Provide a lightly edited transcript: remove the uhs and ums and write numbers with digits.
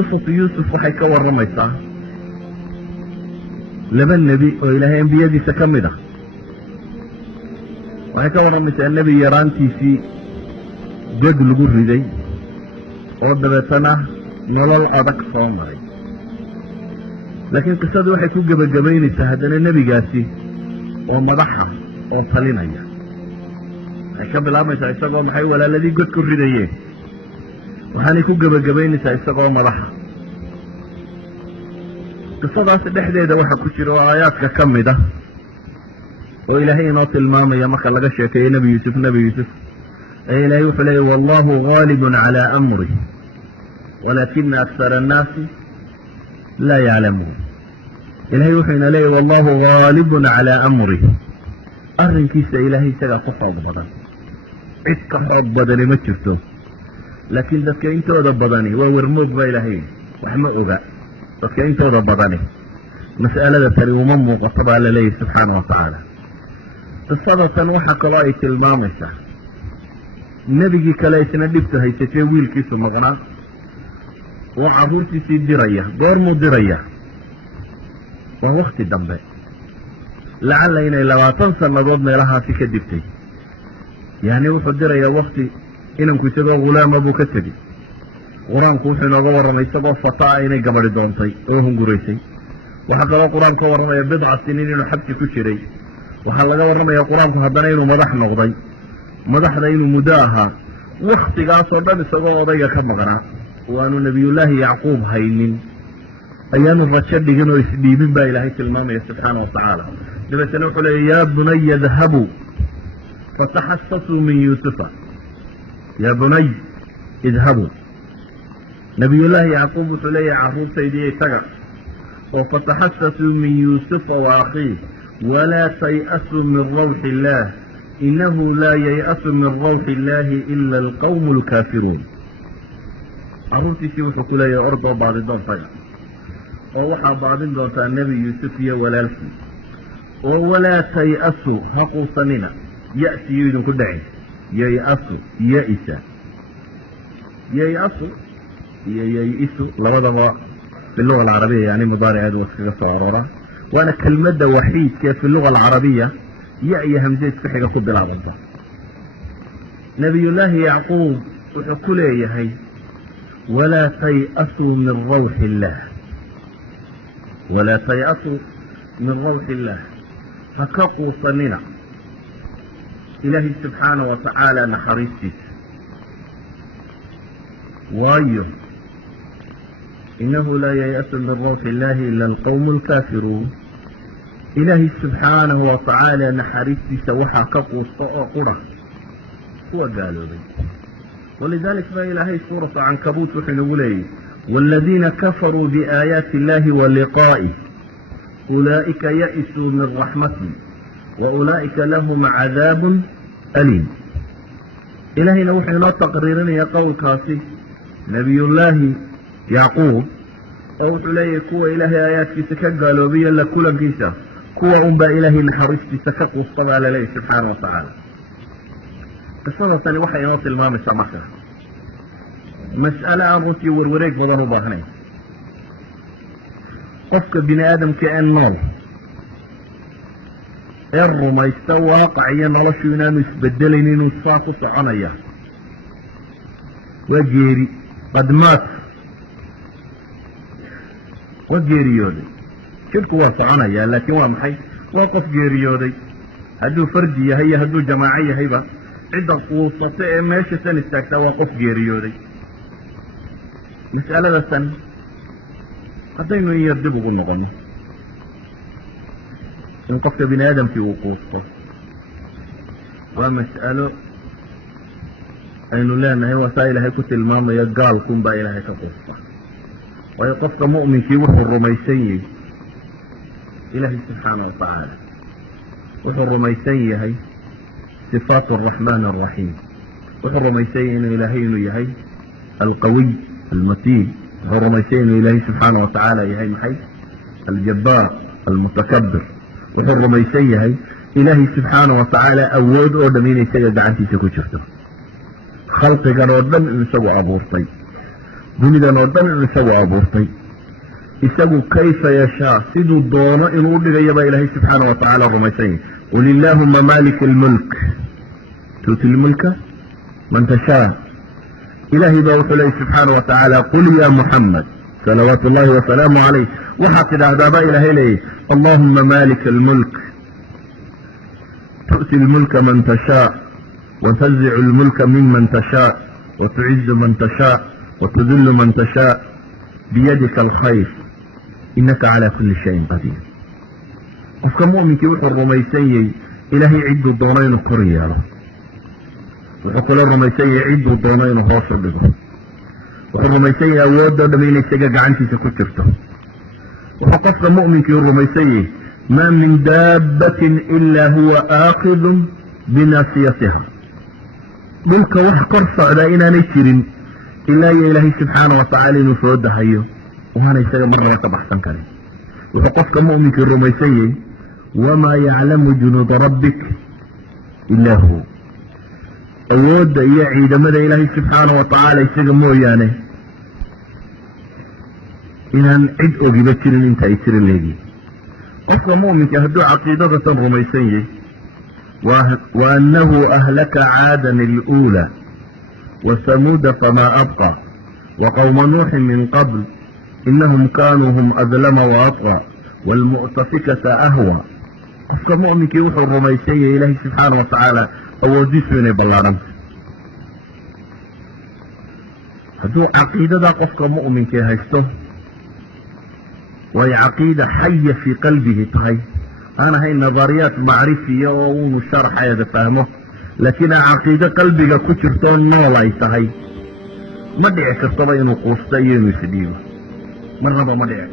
قصة يوسف waxay ka waramaysaa laba nabi oo ilaahay ambiyadiisa ka mid ah waxay ka waramaysaa nabi yaraantiisii jag lagu riday oo dabeetana nolol adag soo maray laakiin qisadu waxay ku gabagabaynaysaa haddana nebigaasi oo madaxa oo talinaya waxay ka bilaabaysaa isagoo maxay walaaladii god ku ridayeen waxaanay ku gabagabaynaysaa isagoo madaxa qisadaas dhexdeeda waxaa ku jira oo aayaadka ka mid ah oo ilaahay inoo tilmaamaya marka laga sheekeeyo nebi yuusuf ee ilaahay wuxuu leeyahy wallahu gaalibun calaa amrih walaakina aksara annaasi laa yaclamuun ilaahay wuxuu ina leeyahy wallahu gaalibun calaa amrih arrinkiisa ilaahay isagaa ku xoog badan cid ka xoog badani ma jirto laakiin dadka intooda badani waa wermoog baa ilaahay wax ma oga dadka intooda badani mas'alada tani uma muuqato baa la leeyahy subxaana wa tacaala qisada tan waxaa kaloo ay tilmaamaysaa nebigii kale isna dhibtu haysatee wiilkiisu maqnaa oo carruurtiisii diraya goormuu diraya waa wakti dambe lacalla inay 20 sannadood meelahaasi ka digtay yacni wuxuu dirayaa wakti inanku isagoo ghulaama buu ka tegi qur-aanku wuxuu inooga warramay isagoo fataa inay gabadhi doontay oo hunguraysay waxaa kaloo qur-aan ka warramaya bidca siniin inuu xabsi ku jiray waxaa laga warramaya qur-aanku haddana inuu madax noqday madaxda inuu muddo ahaa waktigaasoo dhan isagoo odayga ka maqnaa oo aanu nebiyullaahi yacquub haynin ayaanu rajo dhigin oo isdhiibin baa ilaahay tilmaamaya subxaana wa tacaala dabeetana wuxuu leeya yaa bunaya idhabuu fataxasasuu min yuusufa yaa bunay idhabuu nebiyullaahi yacquub wuxuu leeyahay carruurtaydii isaga oo fataxasasuu min yuusufa wa akhiih walaa tay'asuu min rawxi illaah inahu laa yay'asu min rawxi illaahi ila alqawmu alkaafiruun carruurtiisii wuxuu ku leeyahay ordoo baadi doontay oo waxaa baadin doontaa nebi yuusuf iyo walaalkii oo walaa tay'asu ha quusanina ya'siyo idinku dhacin yay'asu ya'isa yay'asu iyo yay'isu labadaba fi luga alcarabiya yani mudaariceedu waa iskaga soo aroora waana kelmadda waxiidkae fi luga alcarabiya ya iyo hamse isku xiga ku bilaabanta nebiyullaahi yacquub wuxuu ku leeyahay walaa tay'asuu min rawxi illaah walaa tay'asuu min rawxi illaah ha ka quusanina ilaahay subxaana wa tacaala naxariistiisa waayo inahu laa yay'asu min rawxi illaahi ila alqawmu alkaafiruun ilaahay subxaanahu wa tacaala naxariistiisa waxaa ka quusta oo qura kuwa gaaloobay walidalik baa ilaahay suuratu cankabuut wuxuu inagu leeyahy waaladiina kafaruu biaayaati illaahi wa liqaa'ih ulaa'ika ya'isuu min raxmatii wa ulaa'ika lahum cadaabun aliim ilaahayna wuxuu inoo taqriirinayaa qowlkaasi nebiyullaahi yacquub oo wuxuu leeyahay kuwa ilaahay aayaadkiisa ka gaaloobiya la kulankiisa kuwa unbaa ilaahay naxariistiisa ka quusta baa laleeyahy subxaana wa tacaala qisada tani waxay inoo tilmaamaysaa marka mas'ale aan runtii warwareeg badan u baahnayn qofka bini aadamka ee nool ee rumaysta waaqac iyo noloshu inaanu isbedelayn inuu saa ku soconaya waa geeri qadmaad waa geeriyooday jidhku waa soconayaa laakiin waa maxay waa qof geeriyooday hadduu fardi yahay iyo hadduu jamaaco yahayba cidda quusata ee meesha san istaagtaa waa qof geeriyooday mas'alada tan haddaynu in yar dib ugu noqono in qofka bini aadamkii uu quusto waa mas'alo aynu leenahay waa saa ilaahay ku tilmaamaya gaalkunbaa ilaahay ka quusta waayo qofka mu'minkii wuxuu rumaysan yahay ilaahay subxaana wa tacaala wuxuu rumaysan yahay sifaatu araxmaan araxiim wuxuu rumaysan yahay inuu ilaahay inuu yahay alqawiy almatiin wuxuu rumaysan yahay inuu ilaahay subxaana wa tacaala yahay maxay aljabbaar almutakabir wuxuu rumaysan yahay ilaahay subxaana wa tacaala awood oo dham inay isaga gacantiisa ku jirto khalqigan oo dhan uu isagu abuurtay dunidan oo dhan inuu isagu abuurtay isagu kayfa yashaa siduu doono inuu u dhigayaba ilaahay subxaana wa tacaala rumaysan yahay qul illaahuma maalika almulk tuuti lmulka man tashaa ilaahay baa wuxuu leeyay subxaana wa tacaala qul ya muxamed salawaatu ullahi wasalaamu calayh waxaad tidhaahdaabaa ilaahay leeyay allahuma maalika almulk tu'ti lmulka man tashaa وتنزع الملك ممن تشاء وتعز من تشاء وتذل من تشاء بيدك الخير إنك على كل شيء قدير qofka mu'minki wuxuu rumaysan yahay ilaahay cidduu doono inuu kor yeelo wuxuu kula rumaysan yahay cidduu doono inuu hoos u dhigo wuxuu rumaysan yahay awoodoo dham inay isaga gacantiisa ku jirto wuxuu qofka mu'minkii u rumaysan yahay maa min daabbatin ilaa huwa aakidun binaasiyatiha dhulka wax kor socdaa inaanay jirin ilaa iyo ilaahay subxaana wa tacaala inuu soo dahayo waana isaga marnaba ka baxsan karin wuxuu qofka mu'minkii rumaysan yahay wamaa yaclamu junuuda rabbik ilaa hu awoodda iyo ciidamada ilaahay subxaana wa tacaala isaga mooyaane inaan cid ogiba jirin inta ay jiri leegiin qofka mu'minka hadduu caqiidadatan rumaysan yahay وأنه أهلك عادا الأولى وثمود فما أبقى وقوم نوح من قبل إنهم كانوا هم أظلم وأطغى والمؤتفكة أهوى قفك مؤمنك يوحى الرميسية إلهي سبحانه وتعالى أوديس من بلارم هذو عقيدة قفك مؤمنك هيسته وهي عقيدة حية في قلبه طيب أنا هاي النظريات معرفية وشرح هذا فهمه لكن عقيدة قلبك كترتون نولا يسهي ما دعك الطبعين وقوستين وسديو مرة ما دعك